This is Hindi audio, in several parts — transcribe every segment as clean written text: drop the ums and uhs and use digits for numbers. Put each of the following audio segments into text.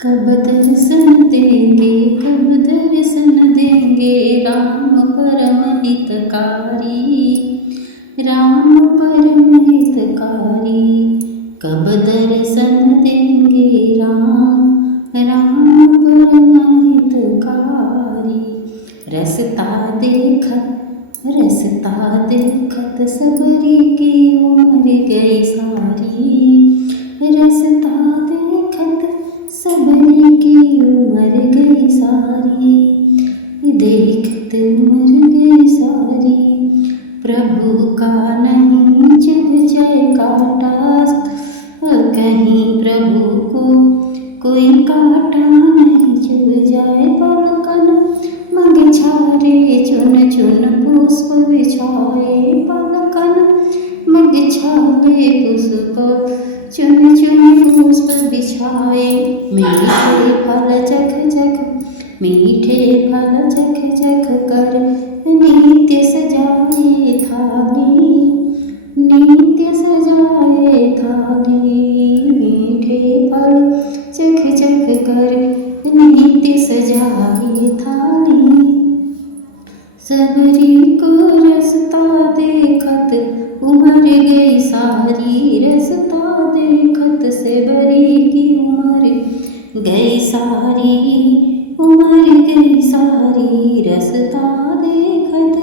कब दर्शन देंगे, कब दर्शन देंगे राम परम हितकारी, राम परम हितकारी। कब दर्शन देंगे राम, राम परम हितकारी। रसता देखत सबरी की उम्र गई सारी, रसता देखत सबरी की उम्र गई सारी, देखत उम्र गई सारी। प्रभु का नहीं जब जय काटा, कहीं प्रभु को कोई काटा नहीं जब जाए पलकन। मग छारे चुन चुन पुष्प बिछाए पलकन, मग छारे पुष्प चुन चुन पुष्प बिछाए। मीठे फल चख चख, मीठे फल चख चख कर नित्य सजाए थाली, नित्य सजाए थाली। मीठे फल चख चख कर नित्य सजाए थाली। सबरी को रसता देखत उमर गई सारी, रसता देखत सबरी की उमर गई सारी, उमर गई सारी। रसता देखत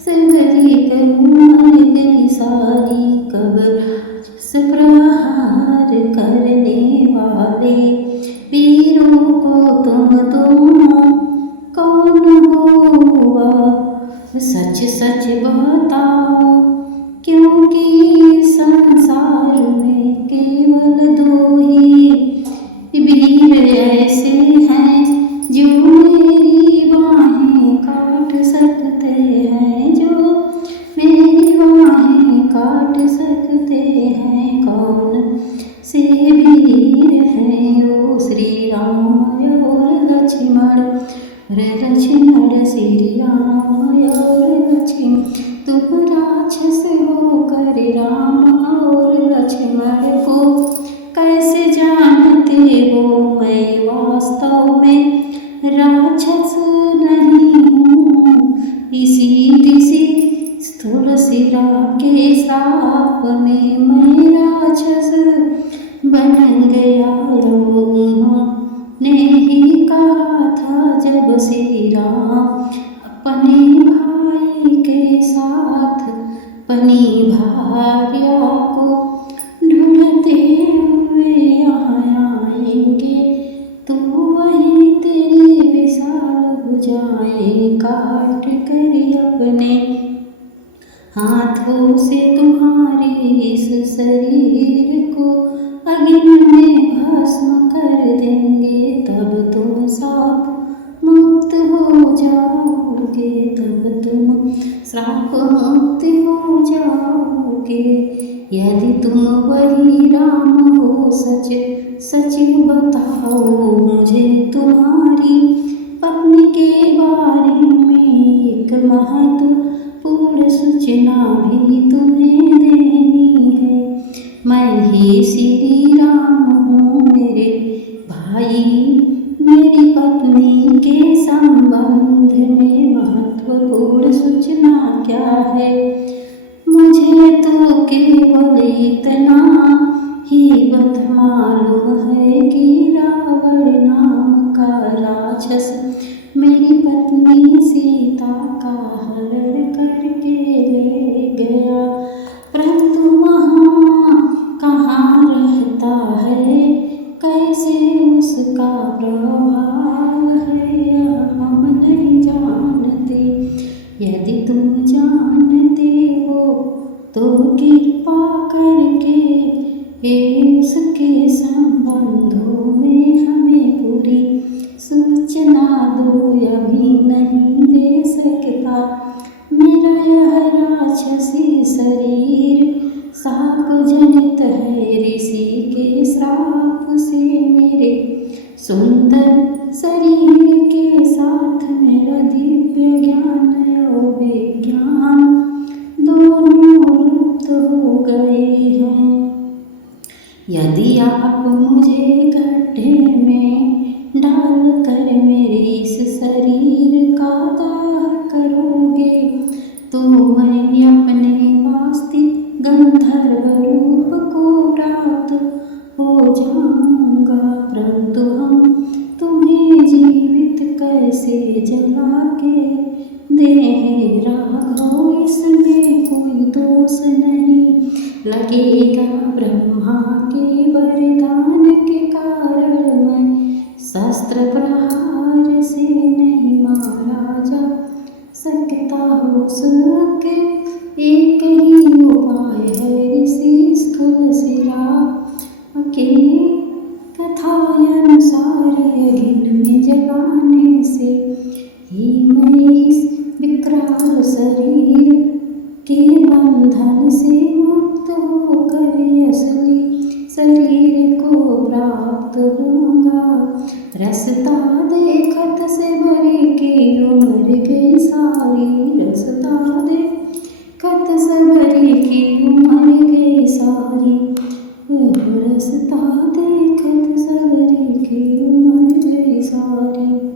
सबरी की उमर गई सारी। कब राजस प्रहार करने वाले वीरों को तुम दोनों कौन हुआ, सच सच बताओ, क्योंकि संसार में केवल दो ही वीर ऐसे हैं जो मेरी बाहें काट सकते हैं, जो मेरी बाहें काट सकते हैं। कौन से वीर हैं वो श्री राम और लक्ष्मण, लक्ष्मण श्री राम और लक्ष्मण। तुम राक्षस होकर राम और लक्ष्मण को कैसे जानते हो, मैं वास्तव में राक्षस नहीं हूँ। इसी तुलसीरा के श्राप में मैं राक्षस बन गया। उन्होंने ही कहा था जब श्री राम अपने भाई के साथ अपनी भार्या को ढूंढते हुए यहाँ आएंगे, तो वही तेरी विशाल भुजाएं काट कर अपने हाथों से तुम्हारे इस शरीर को अग्नि में भस्म कर देंगे। तब तुम श्राप मुक्त हो जाओगे, तब तुम श्राप मुक्त हो जाओगे। यदि तुम वही राम हो सच सच बताओ मुझे तुम्हारी पत्नी के बारे में एक महत्वपूर्ण सूचना भी तुम्हें देनी है। मैं ही श्री राम हूँ, मेरे भाई मेरी पत्नी के संबंध में महत्वपूर्ण सूचना क्या है। मुझे तो केवल इतना ही बात मालूम है कि रावण नाम का राक्षस मेरी पत्नी सीता का हरण करके ले गया, परंतु वहाँ कहाँ रहता है, कैसे उसका प्रभाव है, हम नहीं जानते। यदि तुम जानते हो तो कृपा करके उसके संबंधों में हमें पूरी सूचना दो। अभी नहीं दे सकता, मेरा यह राक्षसी शरीर शाप जनित है। ऋषि के श्राप से मेरे सुंदर शरीर के साथ मेरा दिव्य ज्ञान और विज्ञान दोनों लुप्त हो गए हैं। यदि आप मुझे गड्ढे में से जला के दे हे राघव, इसमें कोई दोष नहीं। लगेगा ब्रह्मा के वरदान के कारण मैं शस्त्र प्रहार से नहीं मारा जा सकता। उसके एक ही उपाय है ऋषि तुलसीरा के कथानुसार अग्नि में जलाने से ही मैं इस विकराल शरीर के बंधन से मुक्त होकर असली शरीर को प्राप्त होऊंगा। रास्ता देखत से बरी की उम्र गई सारी, रास्ता देखत से बरी की उम्र गई सारी, रास्ता देखत से बरी की उम्र गई सारी।